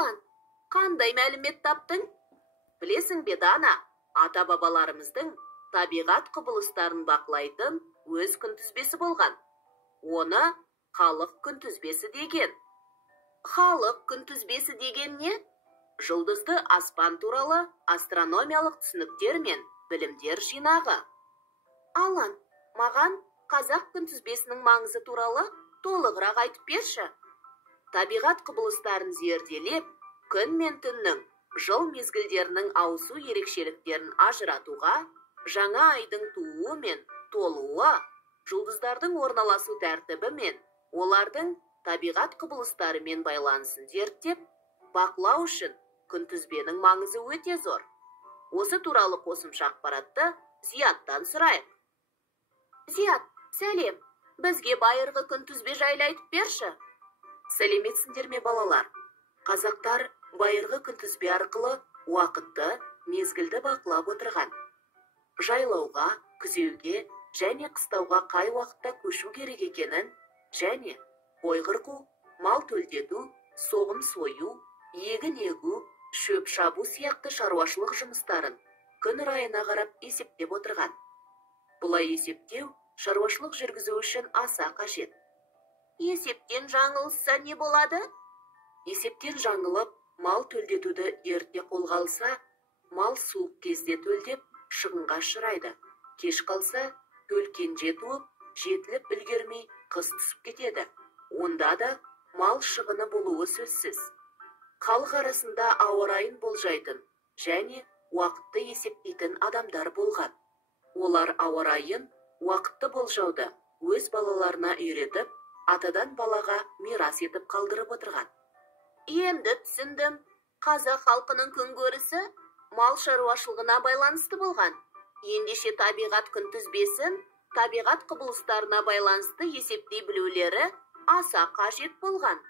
Алан, қандай мәлімет таптың? Білесің бе, Дана, ата-бабаларымыздың табиғат құбылыстарын бақылайтын өз күнтізбесі болған. Оны халық күнтізбесі деген. Халық күнтізбесі деген не? Жұлдызды аспан туралы астрономиялық түсініктер мен білімдер жинағы. Алан, маған қазақ күнтізбесінің маңызы туралы толығырақ айтып берші. Табиғат құбылыстарын зерделеп, күн мен түннің, жыл мезгілдерінің ауысу ерекшеліктерін ажыратуға, жаңа айдың тууы мен толуы, жұлдыздардың орналасу тәртібі мен олардың табиғат құбылыстарымен байланысын зерттеп, бақылау үшін күнтізбенің маңызы өте зор. Осы туралы қосымша ақпаратты Зияттан сұрайық. Зият, сәлем, бізге байырғы күнтізбе жайлы айтып берші. Сәлеметсіңдер ме, балалар? Қазақтар байырғы күнтізбе арқылы уақытты, мезгілді бақылап отырған. Жайлауға, күзеуге және қыстауға қай уақытта көшу керек екенін, және қой қырқу, мал төлдету, соғым сою, егін егу, шөп шабу сияқты шаруашылық жұмыстарын күн райына қарап есептеп отырған. Бұлай есептеу шаруашылық жүргізу үшін аса қажет. Есептен жаңылса не болады? Есептен жаңылып, мал төлдетуді ерте қолға алса, мал суық кезде төлдеп, шығынға ұшырайды. Кеш қалса, төл кенже туып, жетіліп үлгермей қыс түсіп кетеді. Онда да мал шығыны болуы сөзсіз. Халық арасында ауа райын болжайтын және уақытты есептейтін адамдар болған. Олар ауа райын, уақытты болжауды өз балаларына үйретіп, атадан балаға мирас етіп қалдырып отырған. Енді түсіндім. Қазақ халқының күнкөрісі мал шаруашылығына байланысты болған. Ендеше табиғат күнтізбесін табиғат құбылыстарына байланысты есептей білулері аса қажет болған.